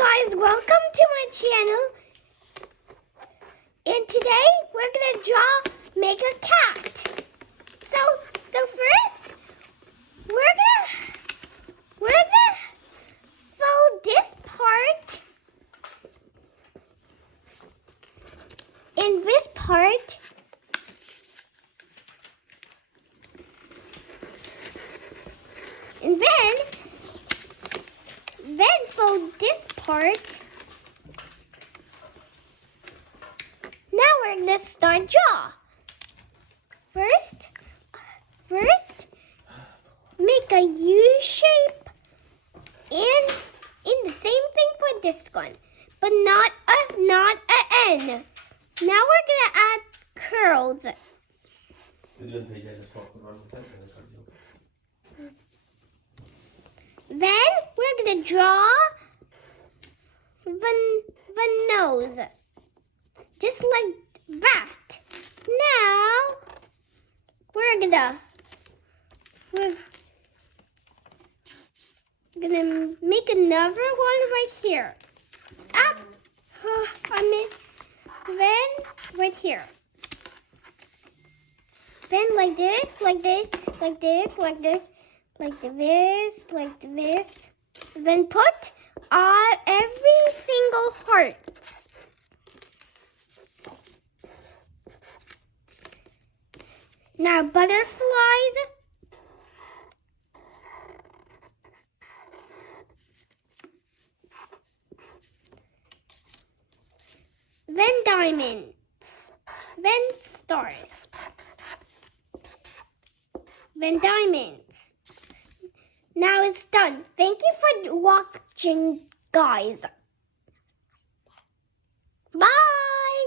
guys, welcome to my channel. And today we're gonna make a cat. So first we're gonna fold this part and this part. And then fold this part. Now we're gonna start draw. First, make a U shape, and the same thing for this one, but not a N. Now we're gonna add curls. Then we're gonna draw the nose, just like that. Now we're gonna make another one right here. I missed. Then right here. Then like this, like this, like this, like this. Like this, then put every single heart. Now butterflies. Then diamonds. Then stars. Then diamonds. Now it's done. Thank you for watching, guys. Bye.